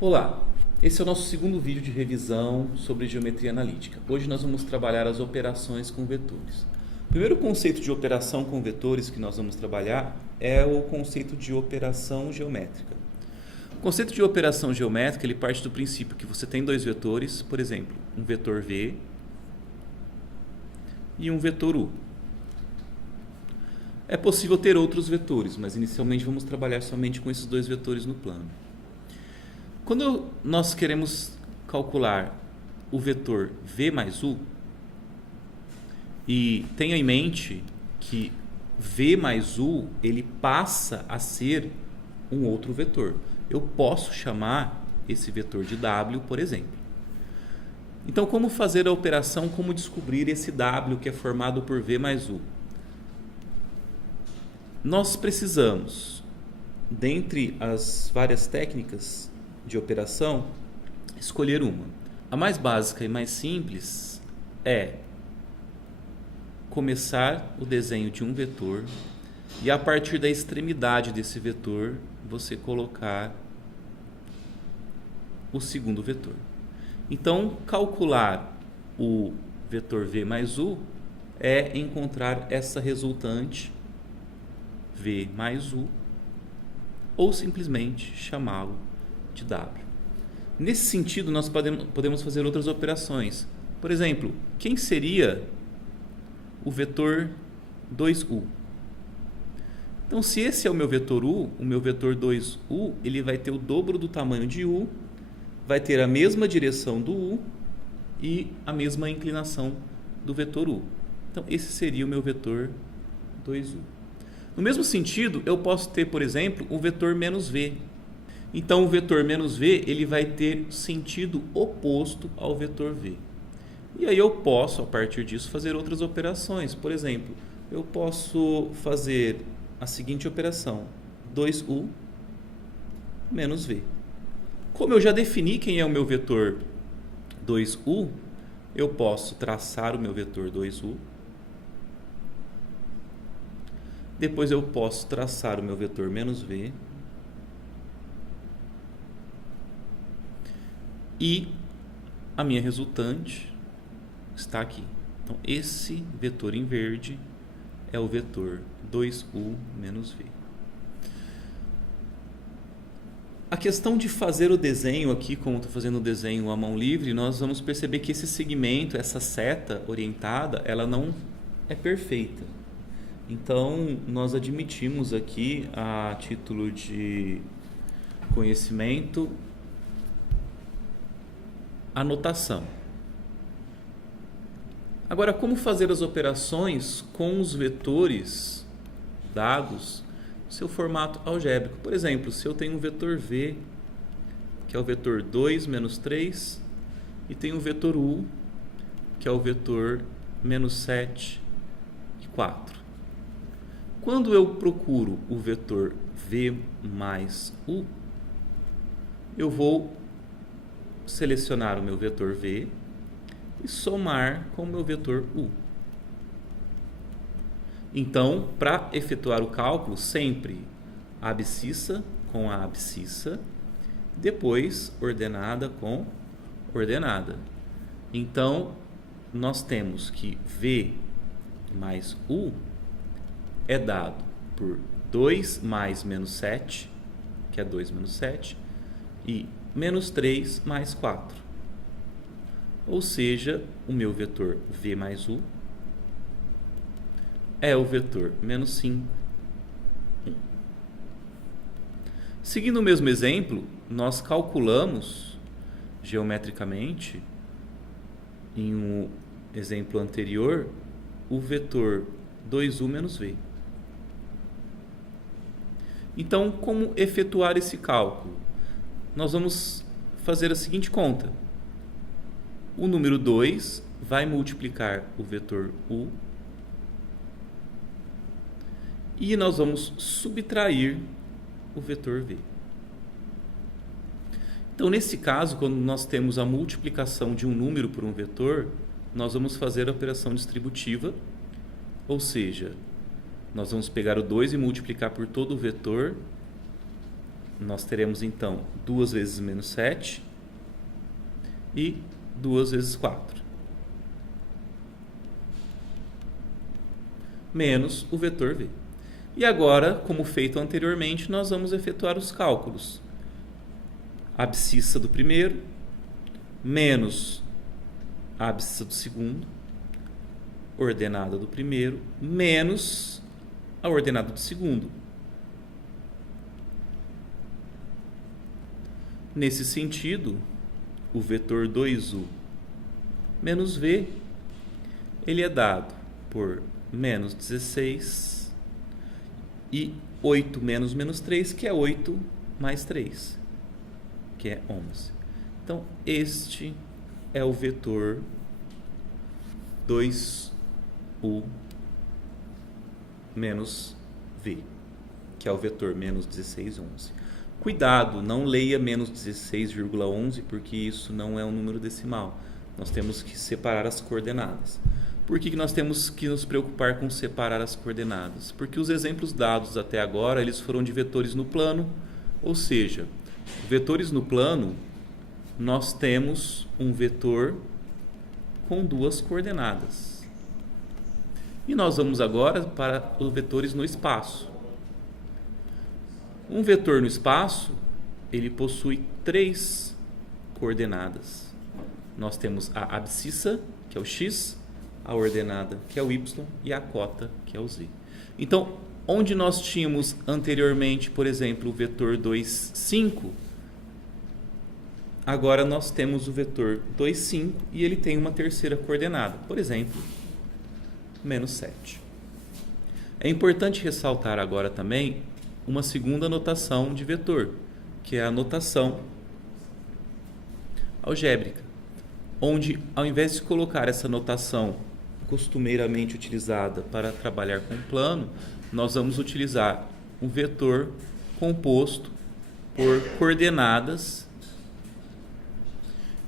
Olá, esse é o nosso segundo vídeo de revisão sobre geometria analítica. Hoje nós vamos trabalhar as operações com vetores. O primeiro conceito de operação com vetores que nós vamos trabalhar é o conceito de operação geométrica. O conceito de operação geométrica ele parte do princípio que você tem dois vetores, por exemplo, um vetor V e um vetor U. É possível ter outros vetores, mas inicialmente vamos trabalhar somente com esses dois vetores no plano. Quando nós queremos calcular o vetor V mais U, e tenha em mente que V mais U ele passa a ser um outro vetor. Eu posso chamar esse vetor de W, por exemplo. Então, como fazer a operação, como descobrir esse W que é formado por V mais U? Nós precisamos, dentre as várias técnicas de operação, escolher uma. A mais básica e mais simples é começar o desenho de um vetor e a partir da extremidade desse vetor você colocar o segundo vetor. Então, calcular o vetor V mais U é encontrar essa resultante V mais U ou simplesmente chamá-lo de W. Nesse sentido, nós podemos fazer outras operações. Por exemplo, quem seria o vetor 2U? Então, se esse é o meu vetor U, o meu vetor 2U, ele vai ter o dobro do tamanho de U, vai ter a mesma direção do U e a mesma inclinação do vetor U. Então, esse seria o meu vetor 2U. No mesmo sentido, eu posso ter, por exemplo, o vetor menos V. Então, o vetor menos V ele vai ter sentido oposto ao vetor V. E aí eu posso, a partir disso, fazer outras operações. Por exemplo, eu posso fazer a seguinte operação: 2U menos V. Como eu já defini quem é o meu vetor 2U, eu posso traçar o meu vetor 2U. Depois eu posso traçar o meu vetor menos V. E a minha resultante está aqui. Então, esse vetor em verde é o vetor 2U menos V. A questão de fazer o desenho aqui, como estou fazendo o desenho à mão livre, nós vamos perceber que esse segmento, essa seta orientada, ela não é perfeita. Então, nós admitimos aqui, a título de conhecimento, anotação. Agora, como fazer as operações com os vetores dados no seu formato algébrico? Por exemplo, se eu tenho um vetor V, que é o vetor 2 menos 3, e tenho um vetor U, que é o vetor menos 7 e 4. Quando eu procuro o vetor V mais U, eu vou selecionar o meu vetor V e somar com o meu vetor U. Então, para efetuar o cálculo, sempre abscissa com a abscissa, depois ordenada com ordenada. Então, nós temos que V mais U é dado por 2 mais menos 7, que é 2 menos 7, e menos 3 mais 4. Ou seja, o meu vetor V mais U é o vetor menos 5, 1. Seguindo o mesmo exemplo, nós calculamos geometricamente, em um exemplo anterior, o vetor 2U menos V. Então, como efetuar esse cálculo? Nós vamos fazer a seguinte conta. O número 2 vai multiplicar o vetor U e nós vamos subtrair o vetor V. Então, nesse caso, quando nós temos a multiplicação de um número por um vetor, nós vamos fazer a operação distributiva, ou seja, nós vamos pegar o 2 e multiplicar por todo o vetor nós teremos então 2 vezes menos 7 e 2 vezes 4. Menos o vetor v. E agora, como feito anteriormente, nós vamos efetuar os cálculos. A abscissa do primeiro, menos a abscissa do segundo, ordenada do primeiro, menos a ordenada do segundo. Nesse sentido, o vetor 2u menos v, ele é dado por menos 16 e 8 menos 3, que é 8 mais 3, que é 11. Então, este é o vetor 2u menos v, que é o vetor menos 16, 11. Cuidado, não leia menos 16,11, porque isso não é um número decimal. Nós temos que separar as coordenadas. Por que nós temos que nos preocupar com separar as coordenadas? Porque os exemplos dados até agora, eles foram de vetores no plano, ou seja, vetores no plano, nós temos um vetor com 2 coordenadas. E nós vamos agora para os vetores no espaço. Um vetor no espaço, ele possui 3 coordenadas. Nós temos a abscissa, que é o x, a ordenada, que é o y, e a cota, que é o z. Então, onde nós tínhamos anteriormente, por exemplo, o vetor 2, 5, agora nós temos o vetor 2, 5 e ele tem uma terceira coordenada, por exemplo, menos 7. É importante ressaltar agora também uma segunda notação de vetor, que é a notação algébrica, onde ao invés de colocar essa notação costumeiramente utilizada para trabalhar com plano, nós vamos utilizar um vetor composto por coordenadas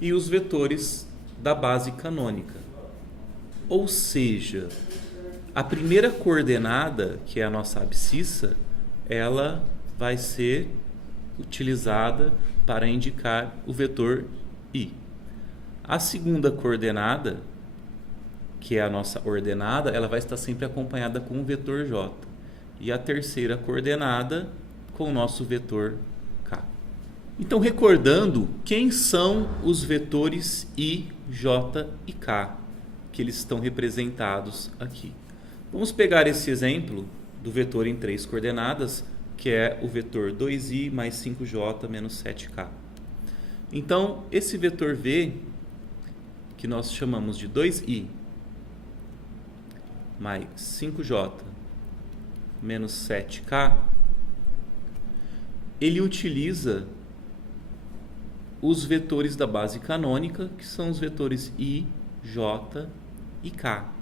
e os vetores da base canônica. Ou seja, a primeira coordenada, que é a nossa abscissa, ela vai ser utilizada para indicar o vetor i. A segunda coordenada, que é a nossa ordenada, ela vai estar sempre acompanhada com o vetor j. E a terceira coordenada com o nosso vetor k. Então, recordando, quem são os vetores i, j e k, que eles estão representados aqui. Vamos pegar esse exemplo do vetor em 3 coordenadas, que é o vetor 2i mais 5j menos 7k. Então, esse vetor v, que nós chamamos de 2i mais 5j menos 7k, ele utiliza os vetores da base canônica, que são os vetores i, j e k.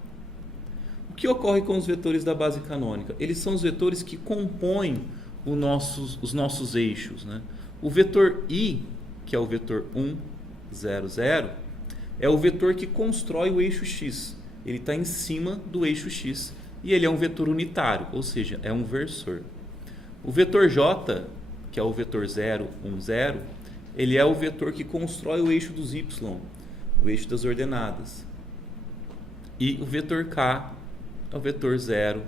O que ocorre com os vetores da base canônica? Eles são os vetores que compõem os nossos eixos, né? O vetor i, que é o vetor 1, 0, 0, é o vetor que constrói o eixo x. Ele está em cima do eixo x e ele é um vetor unitário, ou seja, é um versor. O vetor j, que é o vetor 0, 1, 0, ele é o vetor que constrói o eixo dos y, o eixo das ordenadas. E o vetor k é o vetor 0,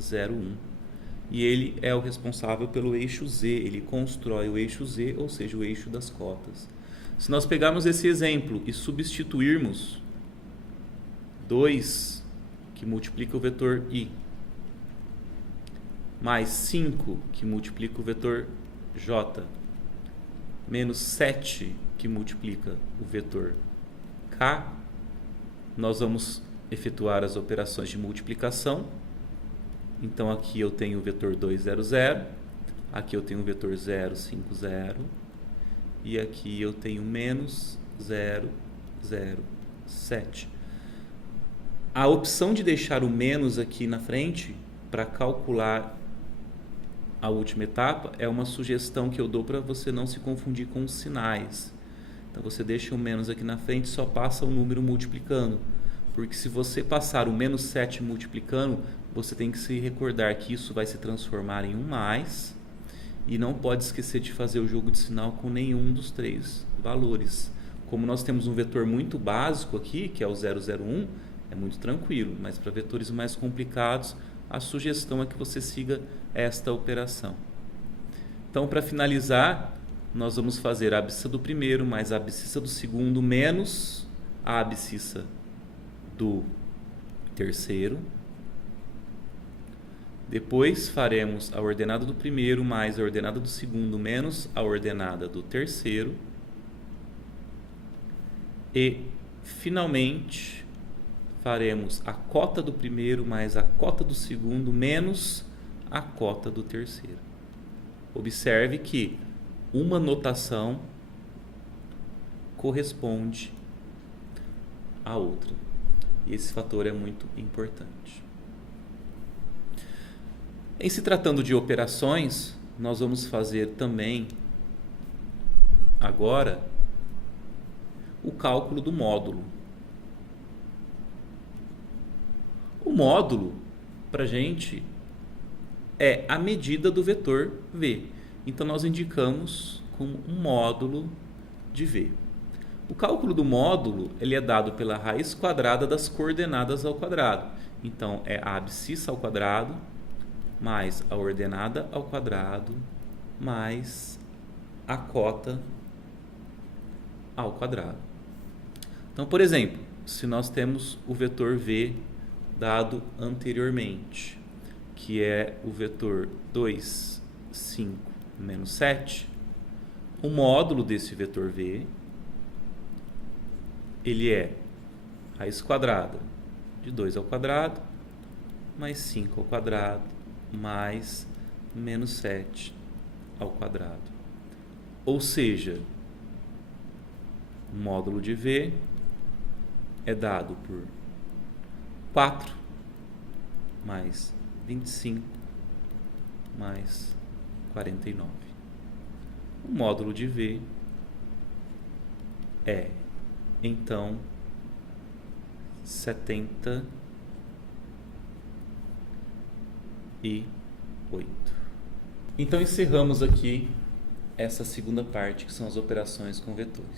0, 1. E ele é o responsável pelo eixo z, ele constrói o eixo z, ou seja, o eixo das cotas. Se nós pegarmos esse exemplo e substituirmos 2, que multiplica o vetor i, mais 5, que multiplica o vetor j, menos 7, que multiplica o vetor k, nós vamos efetuar as operações de multiplicação. Então, aqui eu tenho o vetor 2, 0, 0, aqui eu tenho o vetor 0, 5, 0, e aqui eu tenho menos 0, 0, 7. A opção de deixar o menos aqui na frente para calcular a última etapa é uma sugestão que eu dou para você não se confundir com os sinais. Então, você deixa o menos aqui na frente e só passa o número multiplicando. Porque se você passar o menos 7 multiplicando, você tem que se recordar que isso vai se transformar em um mais. E não pode esquecer de fazer o jogo de sinal com nenhum dos 3 valores. Como nós temos um vetor muito básico aqui, que é o 001, é muito tranquilo, mas para vetores mais complicados, a sugestão é que você siga esta operação. Então, para finalizar, nós vamos fazer a abscissa do primeiro mais a abscissa do segundo menos a abscissa do terceiro. Depois faremos a ordenada do primeiro mais a ordenada do segundo menos a ordenada do terceiro. E, finalmente, faremos a cota do primeiro mais a cota do segundo menos a cota do terceiro. Observe que uma notação corresponde à outra. E esse fator é muito importante. Em se tratando de operações, nós vamos fazer também agora o cálculo do módulo. O módulo, para a gente, é a medida do vetor V. Então, nós indicamos como um módulo de V. O cálculo do módulo ele é dado pela raiz quadrada das coordenadas ao quadrado. Então, é a abscissa ao quadrado mais a ordenada ao quadrado mais a cota ao quadrado. Então, por exemplo, se nós temos o vetor V dado anteriormente, que é o vetor 2, 5, menos 7, o módulo desse vetor V ele é raiz quadrada de 2 ao quadrado mais 5 ao quadrado mais menos 7 ao quadrado. Ou seja, o módulo de V é dado por 4 mais 25 mais 49. O módulo de V é, então, 78. Então, encerramos aqui essa segunda parte, que são as operações com vetores.